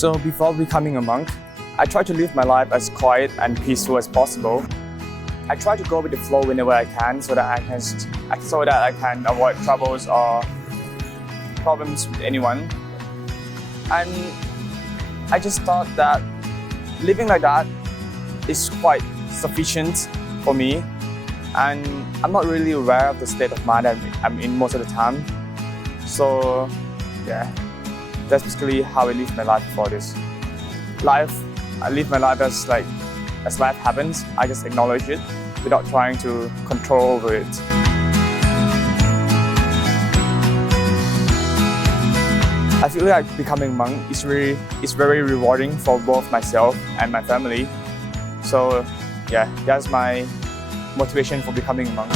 So before becoming a monk, I try to live my life as quiet and peaceful as possible. I try to go with the flow whenever I can so that I can avoid troubles or problems with anyone. And I just thought that living like that is quite sufficient for me, and I'm not really aware of the state of mind that I'm in most of the time. So yeah, that's basically how I live my life before this. I live my life as life happens. I just acknowledge it without trying to control over it. I feel like becoming a monk is very rewarding for both myself and my family. So yeah, that's my motivation for becoming a monk.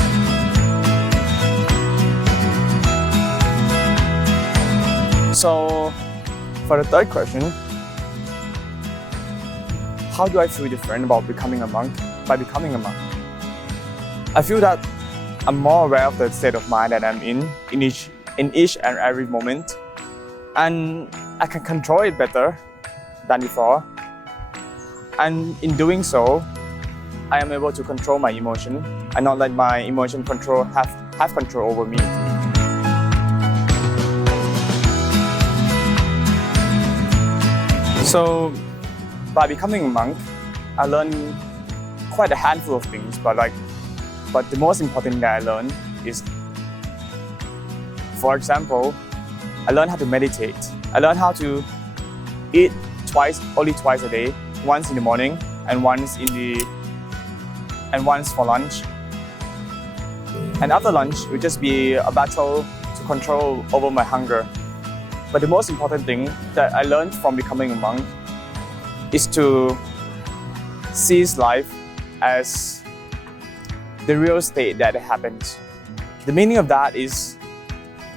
So for the third question, how do I feel different about becoming a monk by becoming a monk? I feel that I'm more aware of the state of mind that I'm in each and every moment, and I can control it better than before. And in doing so, I am able to control my emotion and not let my emotion have control over me. So by becoming a monk, I learned quite a handful of things, but the most important that I learned is, for example, I learned how to meditate. I learned how to eat only twice a day, once in the morning and once for lunch. And after lunch, it would just be a battle to control over my hunger. But the most important thing that I learned from becoming a monk is to seize life as the real state that it happens. The meaning of that is,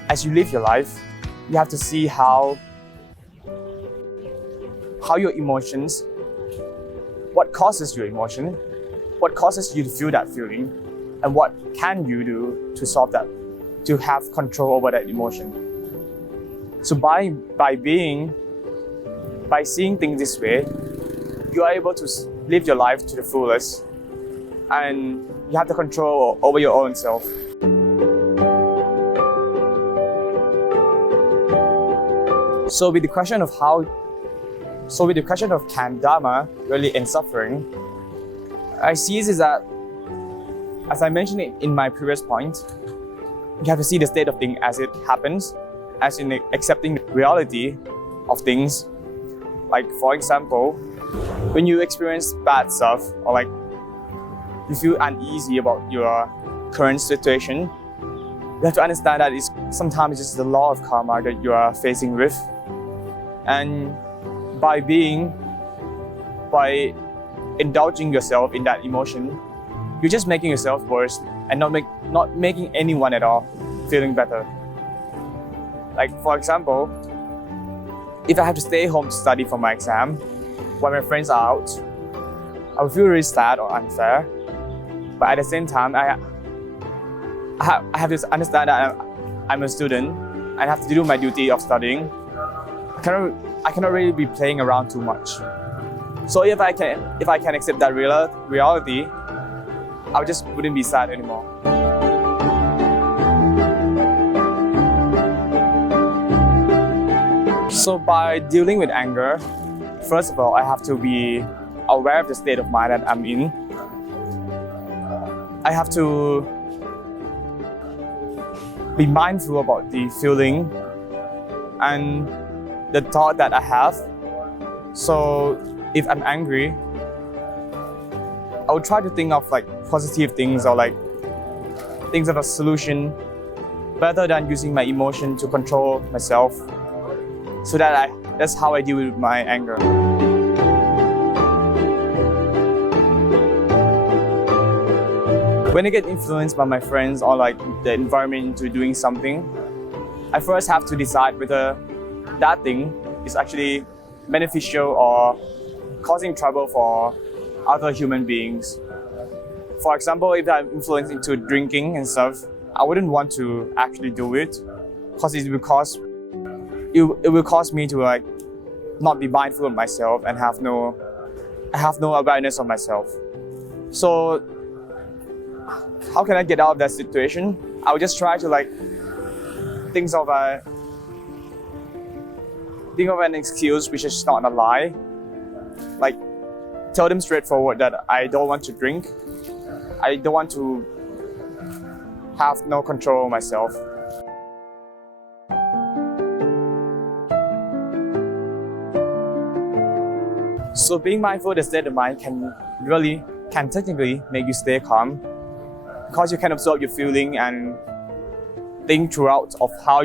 as you live your life, you have to see how your emotions, what causes your emotion, what causes you to feel that feeling, and what can you do to solve that, to have control over that emotion. So by seeing things this way, you are able to live your life to the fullest, and you have the control over your own self. So with the question of can Dharma really end suffering, I see is that, as I mentioned it in my previous point, you have to see the state of things as it happens, as in accepting the reality of things. Like for example, when you experience bad stuff or you feel uneasy about your current situation, you have to understand that sometimes it's just the law of karma that you are facing with. And by indulging yourself in that emotion, you're just making yourself worse and not making anyone at all feeling better. Like for example, if I have to stay home to study for my exam while my friends are out, I would feel really sad or unfair. But at the same time, I have to understand that I'm a student and I have to do my duty of studying. I cannot really be playing around too much. So if I can accept that reality, I just wouldn't be sad anymore. So by dealing with anger, first of all, I have to be aware of the state of mind that I'm in. I have to be mindful about the feeling and the thought that I have. So if I'm angry, I would try to think of positive things or things of a solution rather than using my emotion to control myself. So that's how I deal with my anger. When I get influenced by my friends or the environment into doing something, I first have to decide whether that thing is actually beneficial or causing trouble for other human beings. For example, if I'm influenced into drinking and stuff, I wouldn't want to actually do it because it will cause me to not be mindful of myself and have no awareness of myself. So how can I get out of that situation? I would just try to think of an excuse which is not a lie. Like, tell them straightforward that I don't want to drink. I don't want to have no control of myself. So being mindful of the state of mind can technically make you stay calm, because you can observe your feeling and think throughout of how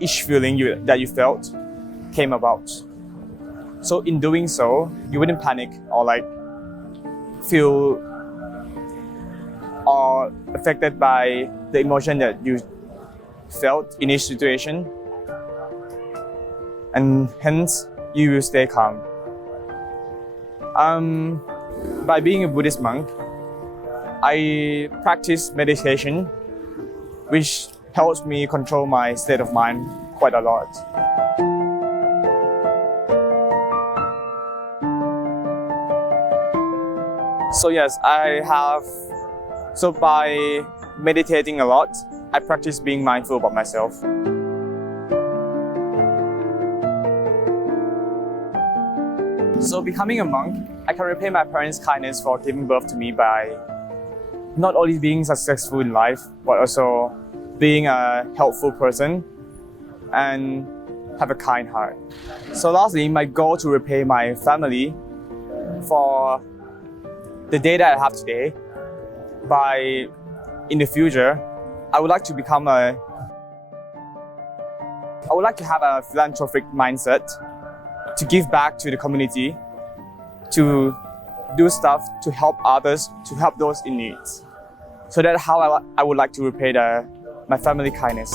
each feeling that you felt came about. So in doing so, you wouldn't panic or feel or affected by the emotion that you felt in each situation, and hence you will stay calm. By being a Buddhist monk, I practice meditation, which helps me control my state of mind quite a lot. So yes, so by meditating a lot, I practice being mindful about myself. So becoming a monk, I can repay my parents' kindness for giving birth to me by not only being successful in life, but also being a helpful person and have a kind heart. So lastly, my goal to repay my family for the day that I have today, in the future, I would like to have a philanthropic mindset, to give back to the community, to do stuff to help others, to help those in need. So that's how I would like to repay my family kindness.